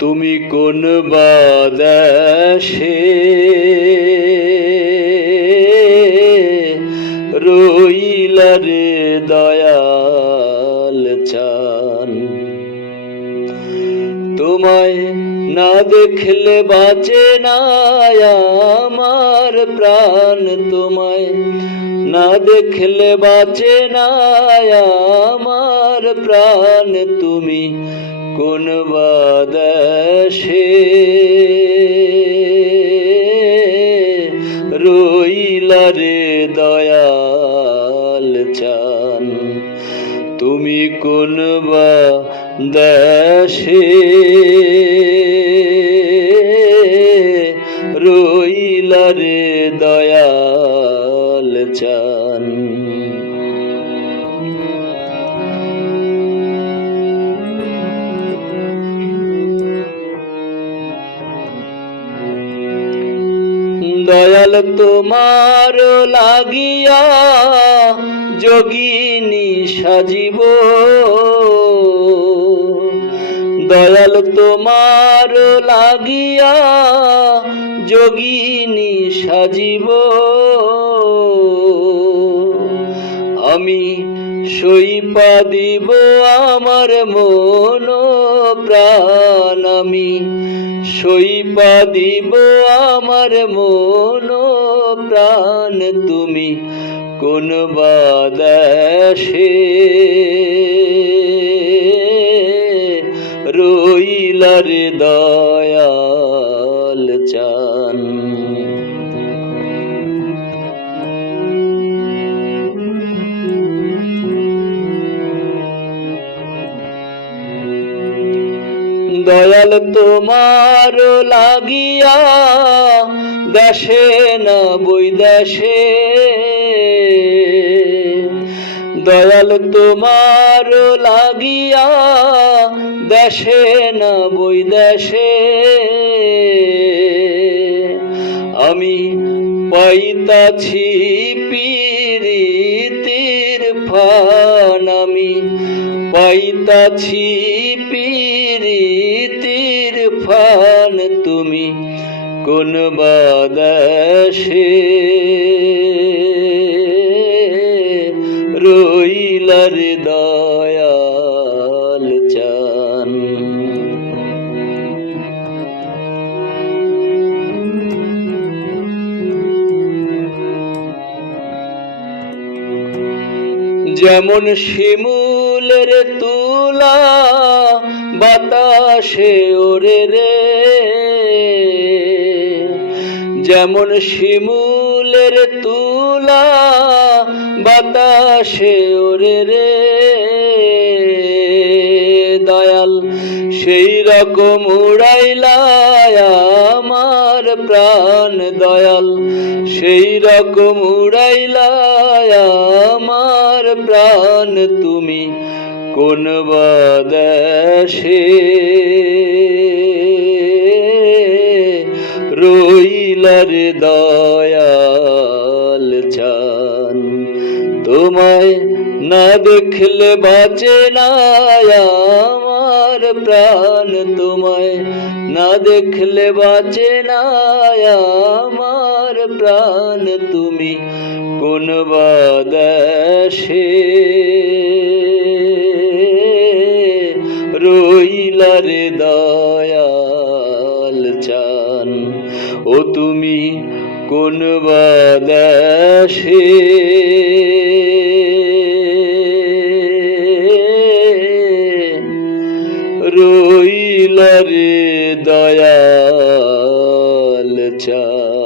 তুমি কোন বাদেশে রইলা রে দয়াল চান। তোমায় না দেখলে বাঁচে না আমার প্রাণ, তোমায় না দেখলে বাঁচে না আমার প্রাণ। তুমি কোন বাদেশে রইলা রে দয়াল চান। তুমি কোন বাদেশে রইলা রে দয়াল চান। দয়াল তোমার লাগিয়া যোগিনী সাজিব, দয়াল তোমার লাগিয়া যোগিনী সাজিব। আমি সইপা দিব আমার মন প্রাণ, আমি সইপা দিব আমার মন প্রাণ। তুমি কোন বাদেশে রইলা রে দয়াল চান। দয়াল তোমার লাগিয়া দেশে না বৈদেশে, দয়াল তোমার লাগিয়া দেশে না বৈদেশে। আমি পাইতাছি পীরিতির ফান, আমি পাইতাছি পীরিতির ফান। তুমি কোন বাদেশে রইলা রে দয়াল চান। যেমন শিমুলের তুলা বাতাসে ওরে রে, যেমন শিমুলের তুলা বাতাসে ওরে রে দয়াল, সেই রকম উড়াইলা আমার প্রাণ। দয়াল সেই রকম উড়াইলা আমার প্রাণ। তুমি কোন বাদেশে রইলা রে দয়াল চান। তোমায় না দেখলে বাঁচে না আমার প্রাণ, তোমায় না দেখলে বাঁচে না আমার প্রাণ। তুমি কোন বাদেশে রইলা রে দয়াল চান। ও তুমি কোন বাদেশে রইলা রে দয়াল চান।